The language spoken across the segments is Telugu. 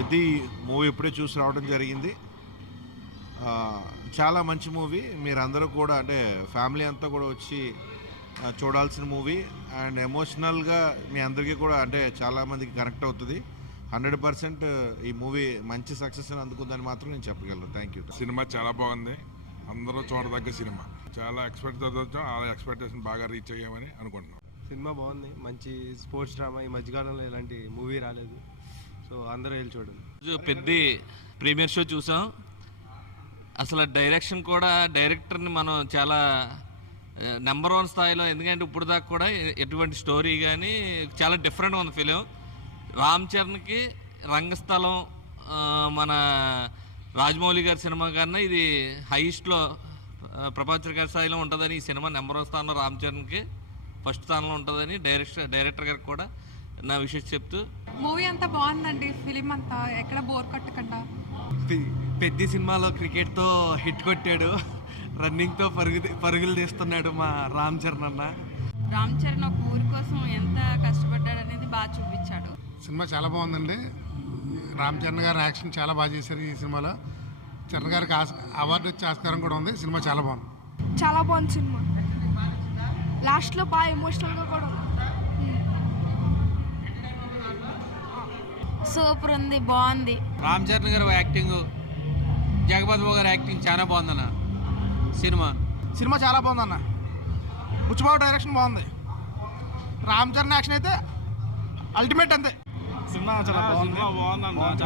పెద్ద మూవీ ఇప్పుడే చూసి రావడం జరిగింది. చాలా మంచి మూవీ. మీరందరూ కూడా అంటే ఫ్యామిలీ అంతా కూడా వచ్చి చూడాల్సిన మూవీ. అండ్ ఎమోషనల్గా మీ అందరికీ కూడా అంటే చాలామందికి కనెక్ట్ అవుతుంది. 100% ఈ మూవీ మంచి సక్సెస్ అందుకుందని మాత్రం నేను చెప్పగలను. Thank you. సినిమా చాలా బాగుంది. అందరూ చూడదగ్గ సినిమా. చాలా ఎక్స్పెక్ట్ చదవచ్చు. ఆ ఎక్స్పెక్టేషన్ బాగా రీచ్ అయ్యామని అనుకుంటున్నాం. సినిమా బాగుంది. మంచి స్పోర్ట్స్ డ్రామా. ఈ మధ్యకాలంలో ఇలాంటి మూవీ రాలేదు. సో అందరూ వెళ్ళి చూడండి. పెద్ద ప్రీమియర్ షో చూసాం. అసలు డైరెక్షన్ కూడా డైరెక్టర్ని మనం చాలా నెంబర్ 1 స్థాయిలో, ఎందుకంటే ఇప్పుడు దాకా కూడా ఎటువంటి స్టోరీ కానీ చాలా డిఫరెంట్గా ఉంది ఫిలిం. రామ్ చరణ్కి రంగస్థలం మన రాజమౌళి గారి సినిమా కన్నా ఇది హైయెస్ట్లో ప్రపంచ స్థాయిలో ఉంటుందని, ఈ సినిమా నెంబర్ 1 స్థానంలో రామ్ చరణ్కి ఫస్ట్ స్థానంలో ఉంటుందని డైరెక్టర్ గారికి కూడా నా విషయం చెప్తూ. మూవీ అంతా బాగుందండి. ఫిలిం అంతా ఎక్కడ బోర్ కొట్టకుండా. పెద్ద సినిమాలో క్రికెట్తో హిట్ కొట్టాడు. రన్నింగ్తో పరుగులు తీస్తున్నాడు మా రామ్ చరణ్ అన్న. రామ్ చరణ్ ఒక ఊరి కోసం ఎంత కష్టపడ్డాడు అనేది బాగా చూపించాడు. సినిమా చాలా బాగుందండి. రామ్ చరణ్ గారు యాక్షన్ చాలా బాగా చేశారు. ఈ సినిమాలో చరణ్ గారికి అవార్డు వచ్చే ఆస్కారం కూడా ఉంది. సినిమా చాలా బాగుంది. చాలా బాగుంది సినిమా. లాస్ట్లో బాగా ఎమోషనల్గా కూడా ఉంది. సూపర్ ఉంది, బాగుంది. రామ్ చరణ్ గారు యాక్టింగ్, జగపతి బాబు గారు యాక్టింగ్ చాలా బాగుందన్న. సినిమా చాలా బాగుందన్న. బుచ్చిబాబు డైరెక్షన్ బాగుంది. రామ్ చరణ్ యాక్షన్ అయితే అల్టిమేట్ అంతే. సినిమా చాలా బాగుంది.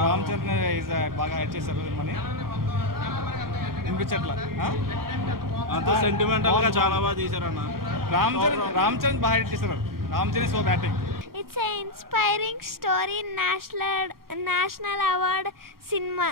రామ్ చరణ్ బాగా యాక్ట్ చేశారు. సినిమాని వినిపించట్లా అంత సెంటిమెంటల్గా చాలా బాగా తీశారన్న. రామ్ చరణ్ బాగా యాక్ట్ చేశారు. Ram Charan so batting. It's an inspiring story, national award cinema.